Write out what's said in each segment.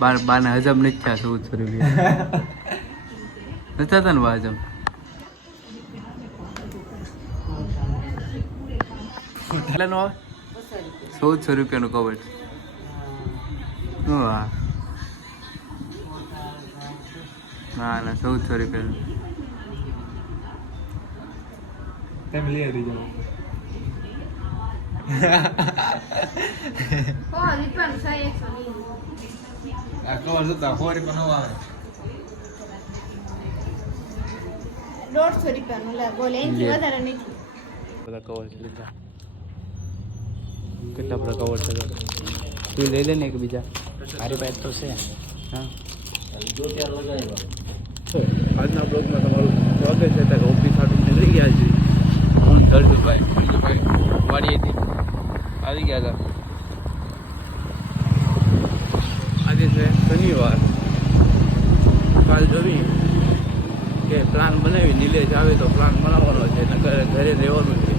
બાને હજમ નથી થયા 1400 રૂપિયા નથી થતા ને બા હજમ એટલે નો 1400 રૂપિયાનું કવર હા ના 1400 રૂપિયાનું તમે લઈ આવી જાઓ આ કવર જોતા 4 રૂપિયા નો આવે 150 રૂપિયાનું લે બોલે એથી વધારે નથી બધા કવર છે લીધા કેટલા બધા કવર છે તું લઈ લે ને એક બીજા મારી પાસે તો છે હા આજના બ્લોગમાં તમારું સ્વાગત છે ત્યારે ઓફિસ આટલું લઈ ગયા છે હું ધરજુભાઈ વાડીએથી આવી ગયા હતા આજે છે શનિવાર કાલ જોવી કે પ્લાન બનાવી નિલેશ આવે તો પ્લાન બનાવવાનો છે ઘરે રહેવાનું છે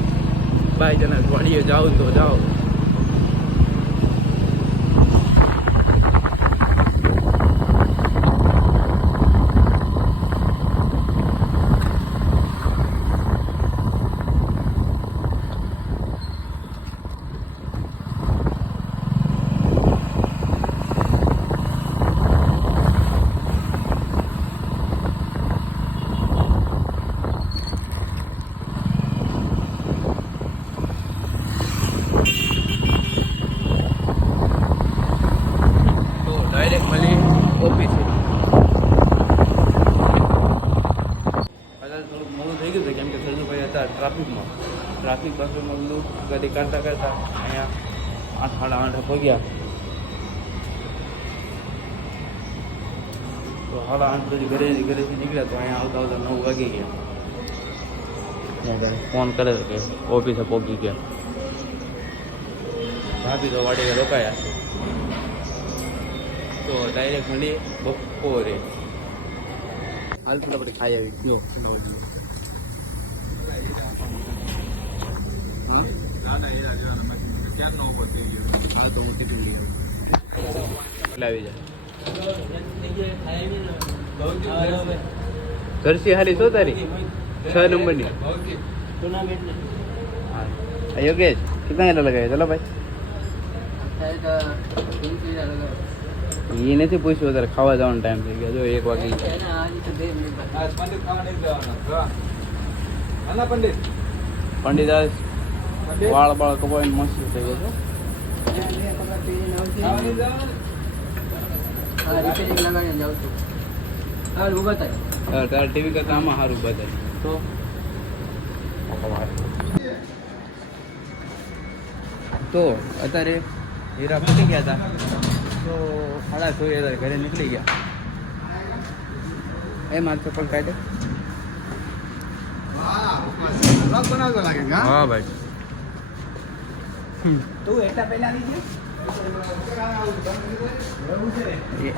બાય જણા વાડીએ જાઓ તો જાઓ ઓફિસ થોડુંક મોડું થઈ ગયું છે કેમ કે સરજુભાઈ હતા ટ્રાફિક પાસમાં બધું ગાડી કાઢતા અહીંયા 8 સાડા 8 પગ્યા તો 8:30 પછી ઘરેથી નીકળ્યા તો અહીંયા આવતા 9 વાગી ગયા ફોન કરે કે ઓફિસે પહોંચી ગયા ભાભી તો વાડીએ રોકાયા તો ડાયરેક્ટ મળી બપોરે હાલ ફટાફટ ખાઈ આવી ગયો હા તો હું ટિફિન લઈ આવી જાય ઘરસી હારી શું તારી 6 નંબરની યોગેશ કેટલા લગાવ્યા ચલો ભાઈ એ નથી પૂછ્યું અત્યારે ખાવા જવાનો ટાઈમ થઈ ગયો જો 1 વાગી પંડિત વાળ કપાઈને મસ્ત થઈ ગયો તારે ટીવી કરતા આમાં સારું બતાય તો અત્યારે હીરા ફૂટી ગયા હતા તો 6:30 ઘરે નીકળી ગયા એ મારે ચપ્પલ કાઢે હા ભાઈ તું એટલા પહેલા આવી ગયો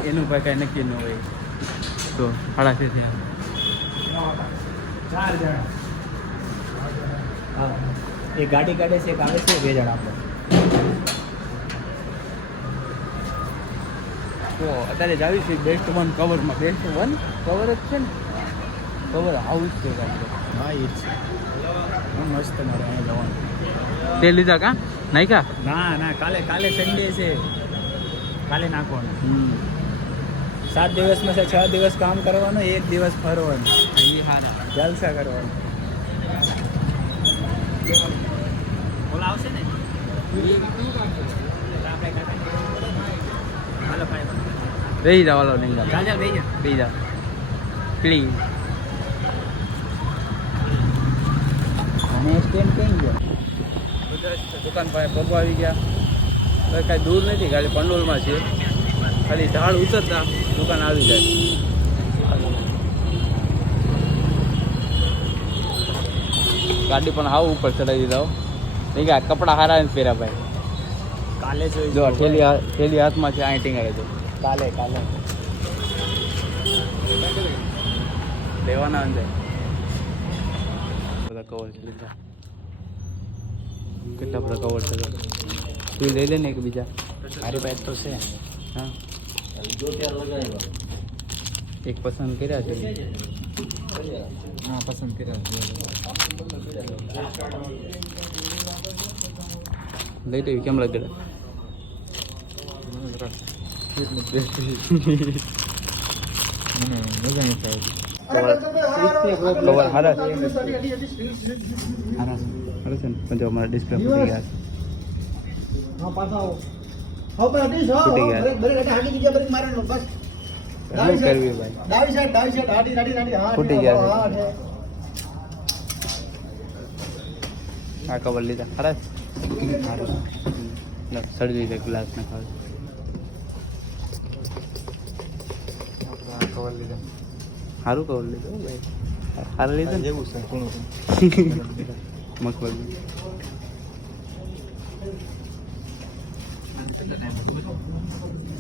એનું ભાઈ કાંઈ નક્કી ન હોય તો 6:30 4 જણા એ ગાડી કાઢે છે એક આવે છે 2 જણા આપણે તો અત્યારે જ આવી છે બેસ્ટ વન કવરમાં બેસ્ટ વન કવર જ છે ને કવર હાઉસ છે હા એ જ છે મસ્ત મારે અહીંયા જવાનું તે લીધા કા નાખ્યા ના કાલે સન્ડે છે કાલે નાખવાનું 7 દિવસમાં છે 6 દિવસ કામ કરવાનું 1 દિવસ ફરવાનું એ હારા જલસા કરવાનું બોલા આવશે ને બેસી જાઓ વાલો નહીં ચાલ બેસી જાઓ પ્લીઝ અને સ્ટેન્ડ કઈ ગયો દુકાન પાસે પગવા આવી ગયા કાંઈ દૂર નથી ખાલી પંડોલમાં છે ખાલી ઢાળ ઉતરતા દુકાન આવી જાય ગાડી પણ હાવ ઉપર ચડાવી દીધા નહીં કે કપડા હારા નથી પહેર્યા ભાઈ કાલે જો થેલી હાથમાં છે અહીં ટીંગાડે તો કાલે લેવાના અંદર બધા કવર છે લીધા કેટલા બધા કવર છે તું લઈ લે ને એક બીજા મારી પાસે તો છે હા એક પસંદ કર્યા છે હા પસંદ કર્યા લઈ દેવી કેમ લાગે મજા નથી આવી કવર હારા છે ને પણ જો અમારા ડિસ્પ્લે ફૂટી ગયા છે શું કરવી ભાઈ ફૂટી ગયા છે આ કવર લીધા હારા સળગી જાય ગ્લાસ ના ખાવ કવર લીધા સારું કવર લીધું ભાઈ સારું લીધું ને જેવું છે કોણ મગફળી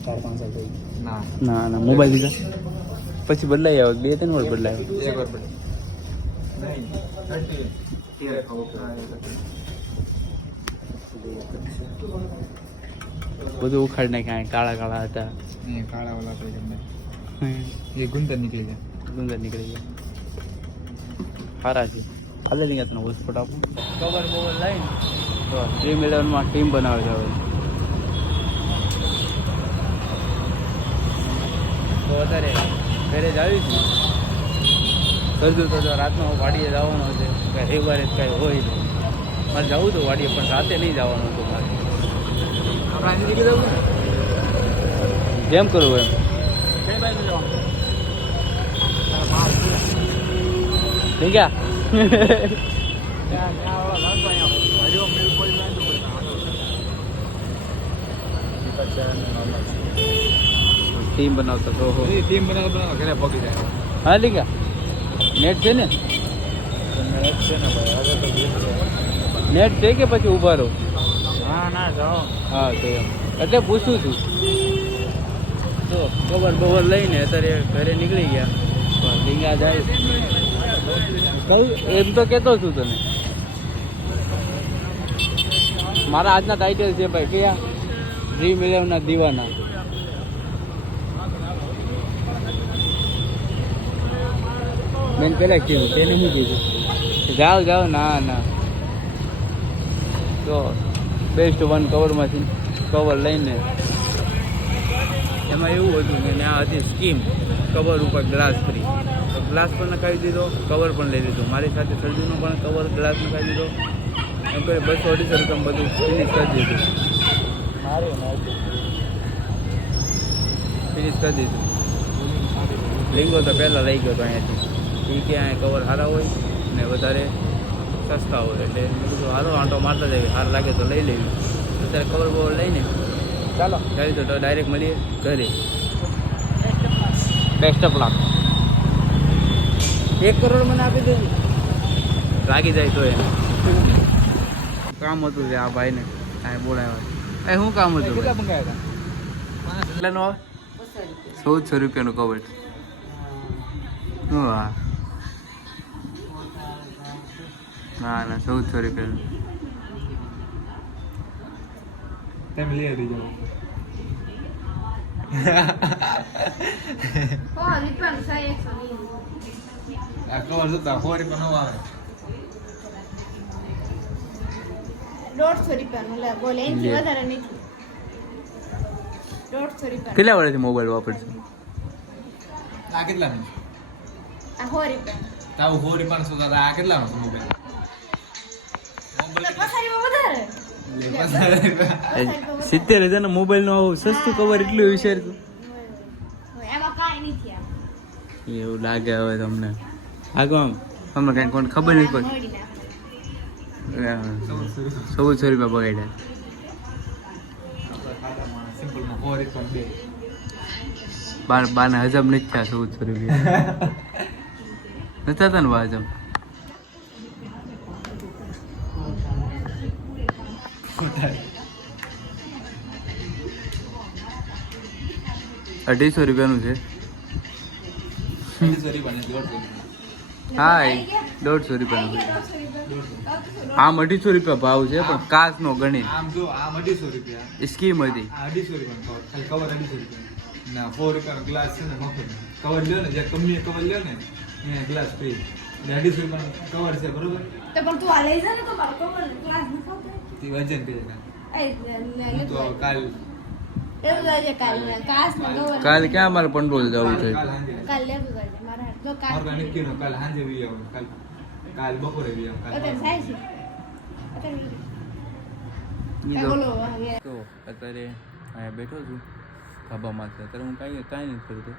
4-5 સાલ થઈ ના ના ના મોબાઈલ લીધા પછી બદલાઈ આવ્યો 2-3 વાર બદલાયો એક વાર પડે નહીં 30 બધું ઉખાડી નાખ્યા કાળા કાળા હતા ये काला वाला तो ये गुंदर निकल गया ડુંગર નીકળી ગયા સારા છે આજે નહીં તને હોસ્પિટલ આપું કવર બવર લઈને તો ડ્રીમ 11માં ટીમ બનાવે છે હવે તો અત્યારે ઘરે જ આવી છું કરજું તો રાતનો વાડીએ જવાનો છે કાંઈ રવિવારે જ કાંઈ હોય નહીં મારે જવું હતું વાડીએ પણ રાતે નહીં જવાનું હતું મારે આપણે અહીં નીકળી જવું જેમ કરવું એમ કઈ બાજુ જવાનું ઠીક છે ટીમ બનાવતા તો હો ટીમ બનાવો ઘરે પગી જાય હા ઠીક છે નેટ છે ને નેટ છે ને ભાઈ હવે તો નેટ છે કે પછી ઊભા રહો હા ના જાઓ હા તો એમ એટલે પૂછું છું તો કવર બવર લઈને અત્યારે ઘરે નીકળી ગયા ઢીંગા જાય કહું એમ તો કહેતો છું તને મારા આજના ટાઇટલ છે ભાઈ કયા ડ્રીમ 11ના દીવાના બેન પેલા કીધું તેને શું કીધું જાઓ જાઓ ના ના તો બેસ્ટ વન કવરમાંથી કવર લઈને એમાં એવું હતું કે ત્યાં હતી સ્કીમ કવર ઉપર ગ્લાસ ફ્રી તો ગ્લાસ પણ નખાવી દીધો કવર પણ લઈ લીધું મારી સાથે સર્જુનો પણ કવર ગ્લાસ નખાવી દીધો એમ કરી 200-250 રૂપિયામાં બધું ફિનિશ કરી દીધું ફિનિશ કરી દીધું લીંગો તો પહેલાં લઈ ગયો હતો અહીંયાથી એ કે અહીંયા કવર સારા હોય ને વધારે સસ્તા હોય એટલે મેં કીધું હારો આંટો મારતા જઈએ સાર લાગે તો લઈ લેવી અત્યારે કવર બવર લઈને ચાલો ચાલી તો ડાયરેક્ટ મળીએ ઘરે બેસ્ટ ઓફ લક 1 કરોડ મને આપી દેજો લાગી જાય તો એને કામ હતું છે આ ભાઈને કાંઈ બોલાવ્યા શું કામ હતું કેટલા મંગાવ્યા કેટલાનું આવે 1400 રૂપિયાનું કવર શું હા ના ના 1400 રૂપિયાનું તમે લઈ આવી જાઓ આ કવર જોતા 100 રૂપિયા નો આવે 150 રૂપિયાનું લે બોલ એનથી વધારે નથી 150 રૂપિયા કેટલા વર્ષથી મોબાઈલ વાપરશો આ કેટલા નું આ 100 રૂપિયા તાવ 100 રૂપિયા નો આ કેટલા નો મોબાઈલ વધારે 70,000 ના મોબાઈલ નો સસ્તું કવર એટલું વિચારતું એમાં કાંઈ નથી એવું લાગે હવે તમને આગળ આમ તમને કઈ કોણ ખબર નથી પડતી 1400 રૂપિયા બગાડ્યા સિમ્પલ માં 100 રૂપિયા બે બાને હજમ નથી થયા 1400 રૂપિયા નથી થતા ને બા હજમ 250 રૂપિયાનું છે હા 150 રૂપિયાનું આમ 250 રૂપિયા ભાવ છે પણ કાચ નો ગણિત આમ જો આમ 250 રૂપિયા સ્કીમ હતી આ 250 રૂપિયા ખાલી કવર 250 રૂપિયા ના 4 રૂપિયાનો ગ્લાસ છે ને મફત કવર લ્યો ને જે કંપની કવર લ્યો ને એ ગ્લાસ ફ્રી 250 રૂપિયાનું કવર છે બરોબર તો પણ તું આ લઈ જા ને તો બાળકો ક્લાસ ન ખાતો તે વજન કરી એ તો કાલ એવું જાજે કાલ કાસ ને ગવર કાલે ક્યાં મારે પંડોળ જવું છે કાલ સાંજે કાલ લેવું જાજે મારા હાથ જો કાલ મારું નક્કી નો કાલ સાંજે વી આવું કાલ બપોરે વી આવું અત્યારે કાલ થાય છે અત્યારે ઈ કાંઈ તો બોલો હવે તો અત્યારે અહીંયા બેઠો છું ધાબામાં છે અત્યારે હું કાંઈ નથી કરતો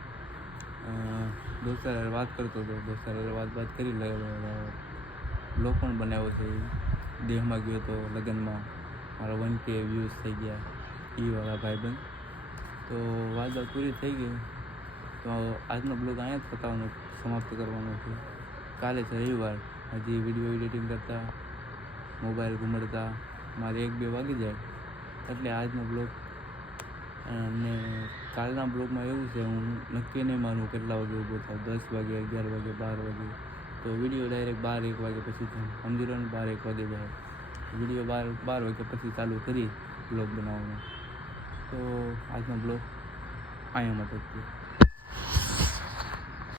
દોસ્ત હારે વાત કરતો હતો દોસ્ત હારે વાત કરી બ્લોગ પણ બનાવ્યો છે દેહમાં ગયો હતો લગ્નમાં મારા 1K વ્યૂઝ થઈ ગયા એ વાળા ભાઈબંધ તો વાત પૂરી થઈ ગઈ તો આજનો બ્લોગ અહીંયા જ પતાવવાનો સમાપ્ત કરવાનો છે કાલે છે રવિવાર હજી વિડીયો એડિટિંગ કરતાં મોબાઈલ ઘૂમડતા મારે 1-2 વાગી જાય એટલે આજનો બ્લોગ અને કાલના બ્લોગમાં એવું છે હું નક્કી નહીં માનું કેટલા વાગે ઊભો થાવ 10 વાગે 11 વાગે 12 વાગે તો વિડીયો ડાયરેક્ટ 12-1 વાગે પછી સમજી લો ને 12-1 વાગે જાય વિડીયો 12 વાગે પછી ચાલુ કરી બ્લોગ બનાવવાનો તો આજનો બ્લોગ અહીંયા માટે જ